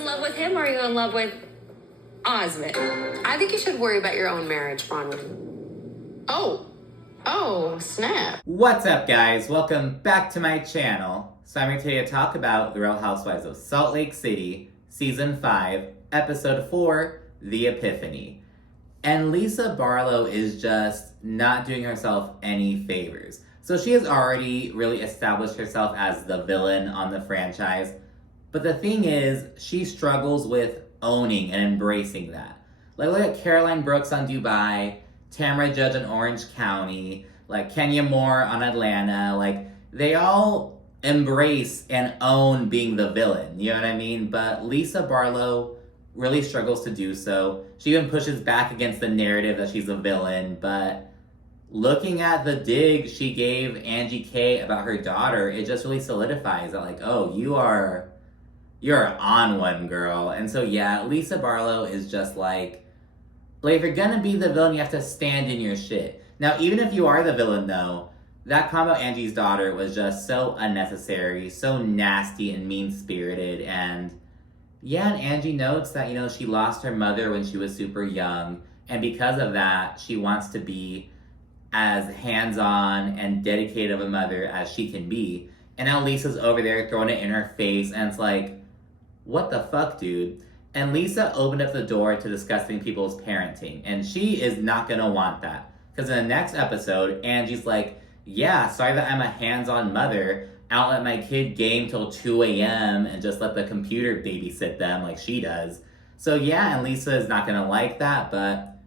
in love with him or are you in love with Osmond? I think you should worry about your own marriage, Bronwin. Oh, snap. What's up, guys? Welcome back to my channel. So I'm here today to talk about The Real Housewives of Salt Lake City, Season 5, Episode 4, The Epiphany. And Lisa Barlow is just not doing herself any favors. So she has already really established herself as the villain on the franchise. But the thing is, she struggles with owning and embracing that. Like, look at Caroline Brooks on Dubai, Tamara Judge on Orange County, like Kenya Moore on Atlanta. Like, they all embrace and own being the villain, you know what I mean? But Lisa Barlow really struggles to do so. She even pushes back against the narrative that she's a villain, but looking at the dig she gave Angie K about her daughter, it just really solidifies that, like, oh, you're on one, girl. And so, yeah, Lisa Barlow is just like, if you're gonna be the villain, you have to stand in your shit. Now, even if you are the villain, though, that comment about Angie's daughter was just so unnecessary, so nasty and mean-spirited. And yeah, and Angie notes that, she lost her mother when she was super young. And because of that, she wants to be as hands-on and dedicated of a mother as she can be. And now Lisa's over there throwing it in her face, and it's like, what the fuck, dude? And Lisa opened up the door to discussing people's parenting, and she is not gonna want that. Because in the next episode, Angie's like, yeah, sorry that I'm a hands-on mother. I don't let my kid game till 2 a.m. and just let the computer babysit them like she does. So yeah, and Lisa is not gonna like that, but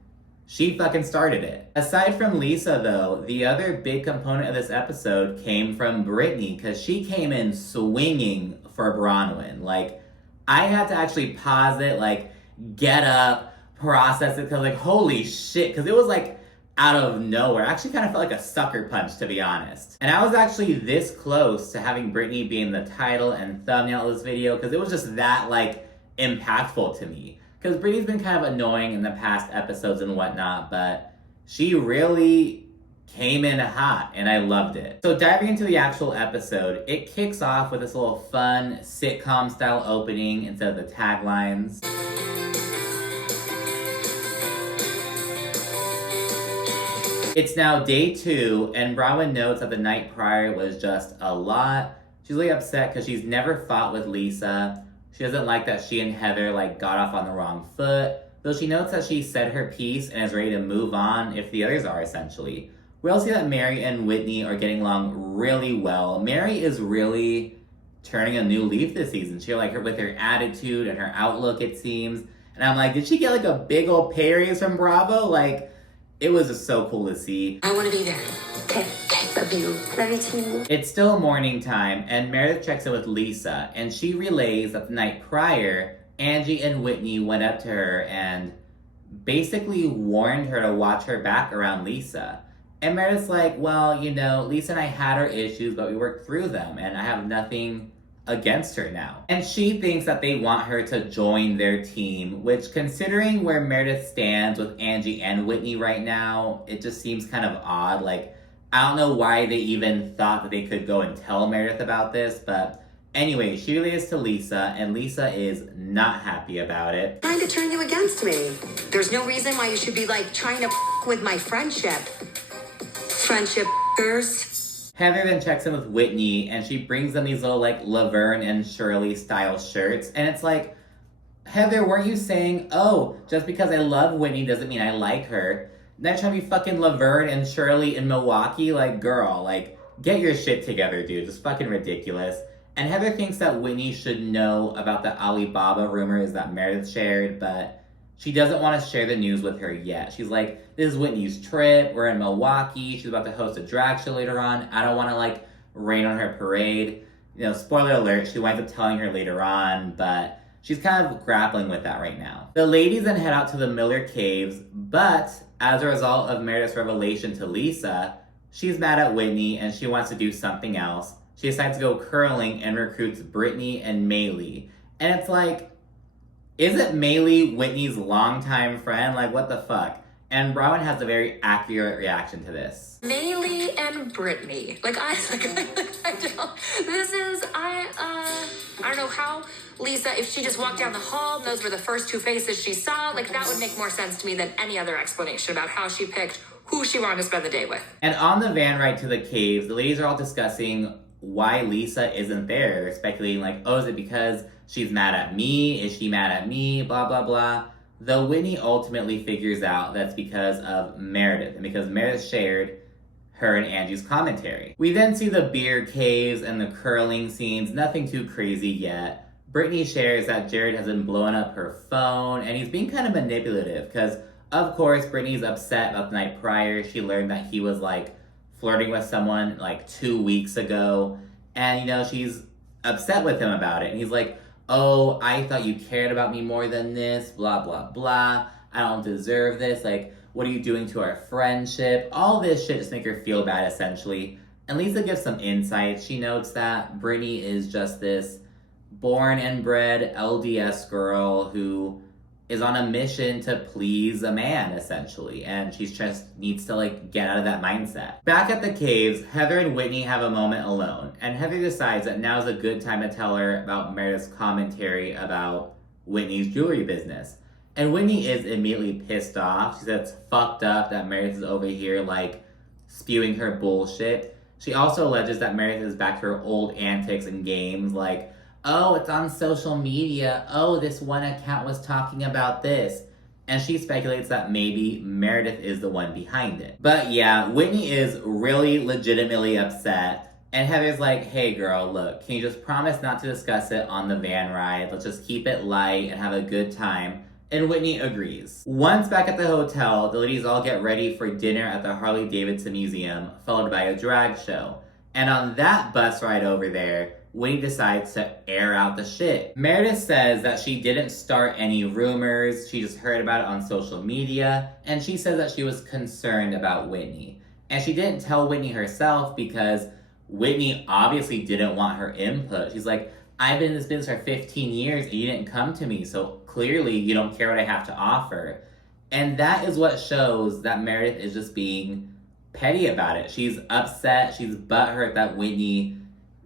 she fucking started it. Aside from Lisa, though, the other big component of this episode came from Brittany, because she came in swinging for Bronwin. Like, I had to actually pause it, like, get up, process it, because, like, holy shit, because it was, like, out of nowhere. I actually kind of felt like a sucker punch, to be honest. And I was actually this close to having Brittany be in the title and thumbnail of this video, because it was just that, like, impactful to me. Because Brittany's been kind of annoying in the past episodes and whatnot, but she really came in hot, and I loved it. So diving into the actual episode, it kicks off with this little fun sitcom-style opening instead of the taglines. It's now day 2, and Bronwin notes that the night prior was just a lot. She's really upset because she's never fought with Lisa. She doesn't like that she and Heather, got off on the wrong foot, though she notes that she said her piece and is ready to move on if the others are, essentially. We also see that Mary and Whitney are getting along really well. Mary is really turning a new leaf this season. She, with her attitude and her outlook, it seems. And I'm like, did she get, a big old pay raise from Bravo? It was just so cool to see. I want to be there. Okay, love you. Love you too. It's still morning time, and Meredith checks in with Lisa, and she relays that the night prior, Angie and Whitney went up to her and basically warned her to watch her back around Lisa. And Meredith's like, well, Lisa and I had our issues, but we worked through them, and I have nothing against her now. And she thinks that they want her to join their team, which, considering where Meredith stands with Angie and Whitney right now, it just seems kind of odd. I don't know why they even thought that they could go and tell Meredith about this, but anyway, she relays to Lisa, and Lisa is not happy about it. Trying to turn you against me. There's no reason why you should be, trying to with my friendship. Friendship-ers. Heather then checks in with Whitney, and she brings them these little, Laverne and Shirley style shirts, and it's like, Heather, weren't you saying, oh, just because I love Whitney doesn't mean I like her? Next time you fucking Laverne and Shirley in Milwaukee, girl, get your shit together, dude. Just fucking ridiculous. And Heather thinks that Whitney should know about the Alibaba rumors that Meredith shared, but she doesn't want to share the news with her yet. She's like, this is Whitney's trip. We're in Milwaukee. She's about to host a drag show later on. I don't want to, rain on her parade. Spoiler alert, she winds up telling her later on, but she's kind of grappling with that right now. The ladies then head out to the Miller Caves, but as a result of Meredith's revelation to Lisa, she's mad at Whitney and she wants to do something else. She decides to go curling and recruits Brittany and Maylee. And it's like, isn't Maylee Whitney's longtime friend? What the fuck? And Bronwin has a very accurate reaction to this. Maylee and Brittany. I don't know how Lisa, if she just walked down the hall and those were the first two faces she saw, like that would make more sense to me than any other explanation about how she picked who she wanted to spend the day with. And on the van ride to the caves, the ladies are all discussing why Lisa isn't there. They're speculating like, oh, is it because she's mad at me? Is she mad at me? Blah, blah, blah. Though Whitney ultimately figures out that's because of Meredith, and because Meredith shared her and Angie's commentary. We then see the beer caves and the curling scenes, nothing too crazy yet. Brittany shares that Jared has been blowing up her phone, and he's being kind of manipulative, because of course Brittany's upset about the night prior. She learned that he was like flirting with someone like 2 weeks ago, and you know, she's upset with him about it, and he's like, oh, I thought you cared about me more than this, blah, blah, blah. I don't deserve this. Like, what are you doing to our friendship? All this shit just make her feel bad, essentially. And Lisa gives some insights. She notes that Brittany is just this born and bred LDS girl who is on a mission to please a man, essentially. And she just needs to, like, get out of that mindset. Back at the caves, Heather and Whitney have a moment alone. And Heather decides that now's a good time to tell her about Meredith's commentary about Whitney's jewelry business. And Whitney is immediately pissed off. She says it's fucked up that Meredith is over here, like, spewing her bullshit. She also alleges that Meredith is back to her old antics and games, like, oh, it's on social media. Oh, this one account was talking about this. And she speculates that maybe Meredith is the one behind it. But yeah, Whitney is really legitimately upset. And Heather's like, hey girl, look, can you just promise not to discuss it on the van ride? Let's just keep it light and have a good time. And Whitney agrees. Once back at the hotel, the ladies all get ready for dinner at the Harley-Davidson Museum, followed by a drag show. And on that bus ride over there, Whitney decides to air out the shit. Meredith says that she didn't start any rumors, she just heard about it on social media, and she says that she was concerned about Whitney. And she didn't tell Whitney herself because Whitney obviously didn't want her input. She's like, I've been in this business for 15 years and you didn't come to me, so clearly you don't care what I have to offer. And that is what shows that Meredith is just being petty about it. She's upset, she's butthurt that Whitney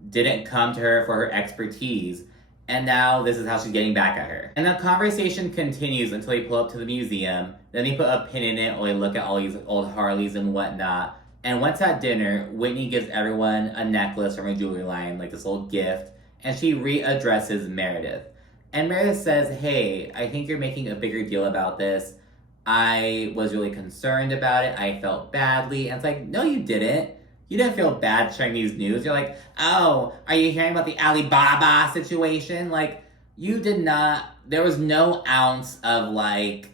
didn't come to her for her expertise, and now this is how she's getting back at her. And the conversation continues until they pull up to the museum, then they put a pin in it while they look at all these old Harleys and whatnot. And once at dinner, Whitney gives everyone a necklace from her jewelry line, like this little gift, and she readdresses Meredith. And Meredith says, hey, I think you're making a bigger deal about this. I was really concerned about it, I felt badly. And it's like, no you didn't. You didn't feel bad sharing these news. You're like, oh, are you hearing about the Alibaba situation? Like, you did not, there was no ounce of like,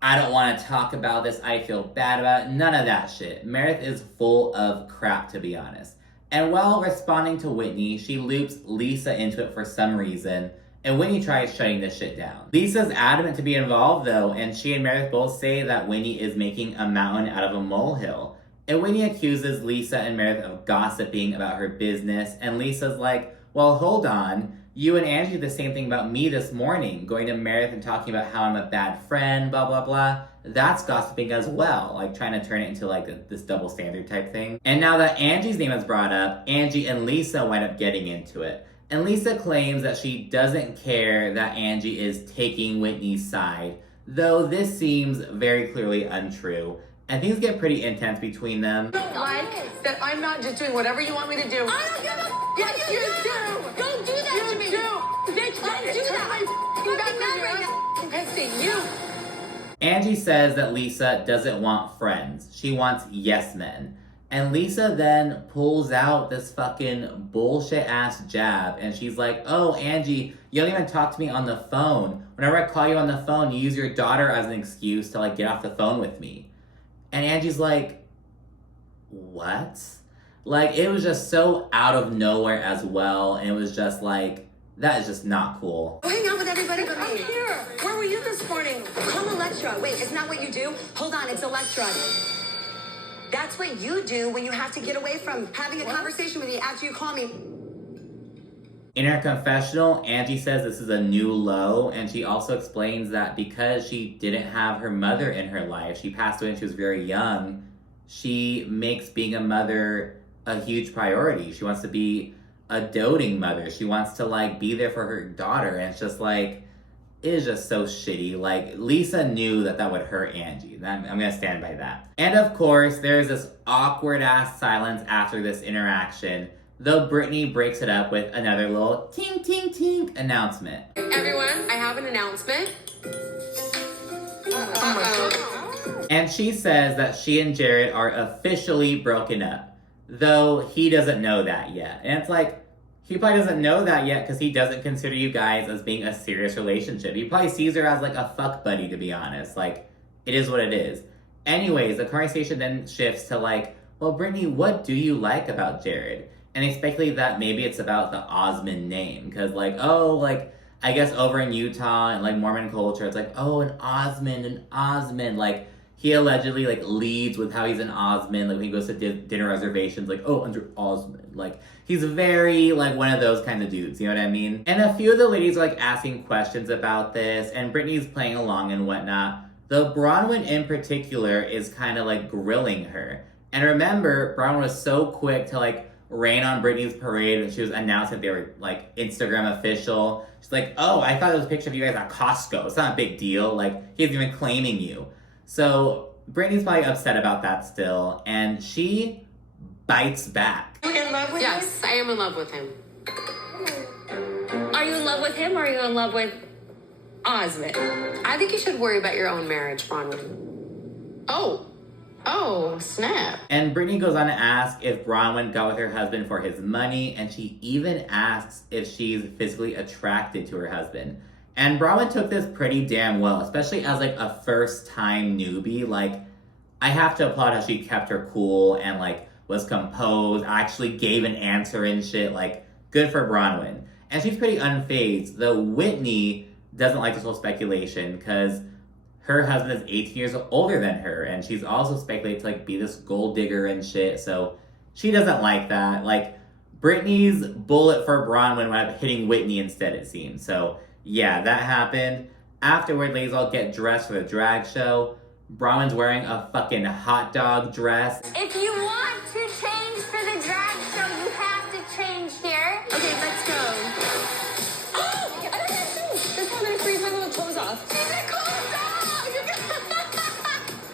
I don't want to talk about this, I feel bad about it. None of that shit. Meredith is full of crap, to be honest. And while responding to Whitney, she loops Lisa into it for some reason, and Whitney tries shutting this shit down. Lisa's adamant to be involved though, and she and Meredith both say that Whitney is making a mountain out of a molehill. And Whitney accuses Lisa and Meredith of gossiping about her business, and Lisa's like, well, hold on. You and Angie did the same thing about me this morning, going to Meredith and talking about how I'm a bad friend, blah, blah, blah. That's gossiping as well, like trying to turn it into like this double standard type thing. And now that Angie's name is brought up, Angie and Lisa wind up getting into it. And Lisa claims that she doesn't care that Angie is taking Whitney's side, though this seems very clearly untrue. And things get pretty intense between them. Don't like that I'm not just doing whatever you want me to do. I don't give a Yes, you do. Don't do that to me. You do. Bitch, don't do that. I'm pissing you. Angie says that Lisa doesn't want friends. She wants yes men. And Lisa then pulls out this fucking bullshit ass jab. And she's like, oh, Angie, you don't even talk to me on the phone. Whenever I call you on the phone, you use your daughter as an excuse to like get off the phone with me. And Angie's like, what? Like, it was just so out of nowhere as well. And it was just like, that is just not cool. Go hang out with everybody but I'm me. here. Where were you this morning? Call Electra. Wait, isn't that what you do? Hold on, it's Electra. That's what you do when you have to get away from having a conversation with me after you call me. In her confessional, Angie says this is a new low, and she also explains that because she didn't have her mother in her life, she passed away when she was very young, she makes being a mother a huge priority. She wants to be a doting mother. She wants to like be there for her daughter, and it's just like, it is just so shitty. Like, Lisa knew that that would hurt Angie. I'm gonna stand by that. And of course, there's this awkward ass silence after this interaction, though Brittany breaks it up with another little tink tink tink announcement. Everyone, I have an announcement. And she says that she and Jared are officially broken up, though he doesn't know that yet. And it's like, he probably doesn't know that yet because he doesn't consider you guys as being a serious relationship. He probably sees her as like a fuck buddy, to be honest. Like, it is what it is. Anyways, the conversation then shifts to like, well, Brittany, what do you like about Jared? And they speculate that maybe it's about the Osmond name. Because like, oh, like, I guess over in Utah and like Mormon culture, it's like, oh, an Osmond. Like, he allegedly like leads with how he's an Osmond. Like when he goes to dinner reservations, like, oh, under Osmond. Like, he's very like one of those kind of dudes, you know what I mean? And a few of the ladies are like asking questions about this, and Brittany's playing along and whatnot. Though Bronwin in particular is kind of like grilling her. And remember, Bronwin was so quick to like rain on Brittany's parade when she was announcing that they were like Instagram official. She's like, oh, I thought it was a picture of you guys at Costco. It's not a big deal. Like, he's even claiming you. So Brittany's probably upset about that still, and she bites back. Are you in love with him? Yes, I am in love with him. Are you in love with him or are you in love with Osmond? I think you should worry about your own marriage, Bronwin. Oh, snap. And Brittany goes on to ask if Bronwin got with her husband for his money, and she even asks if she's physically attracted to her husband. And Bronwin took this pretty damn well, especially as like a first-time newbie. Like, I have to applaud how she kept her cool and like was composed, actually gave an answer and shit. Like, good for Bronwin. And she's pretty unfazed, though Whitney doesn't like this whole speculation because her husband is 18 years older than her, and she's also speculated to like be this gold digger and shit, so she doesn't like that. Like, Brittany's bullet for Bronwin went up hitting Whitney instead, it seems. So yeah, that happened. Afterward, ladies all get dressed for the drag show. Bronwyn's wearing a fucking hot dog dress. If you want to change for the drag show, you have to change here. Okay, let's go. Oh, I don't have shoes. That's how I'm gonna freeze my little toes off.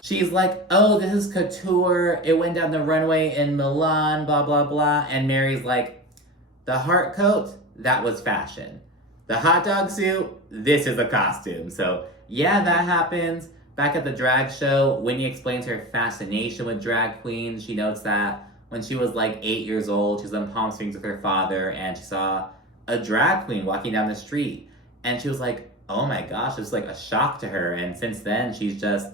She's like, oh, this is couture. It went down the runway in Milan, blah, blah, blah. And Mary's like, the heart coat, that was fashion. The hot dog suit, this is a costume. So yeah, that happens. Back at the drag show, Whitney explains her fascination with drag queens. She notes that when she was like 8 years old, she was on Palm Springs with her father, and she saw a drag queen walking down the street. And she was like, oh my gosh, it was like a shock to her. And since then, she's just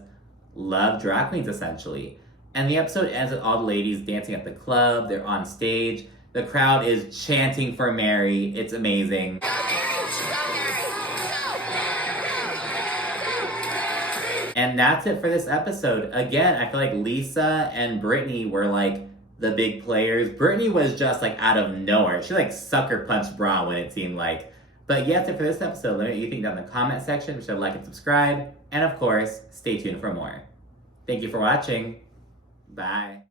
loved drag queens, essentially. And the episode ends with all the ladies dancing at the club. They're on stage. The crowd is chanting for Mary. It's amazing. And that's it for this episode. Again, I feel like Lisa and Brittany were like the big players. Brittany was just like out of nowhere. She like sucker punched Bronwyn, it seemed like. But yeah, that's it for this episode. Let me know what you think down in the comment section. Be sure to like and subscribe. And of course, stay tuned for more. Thank you for watching. Bye.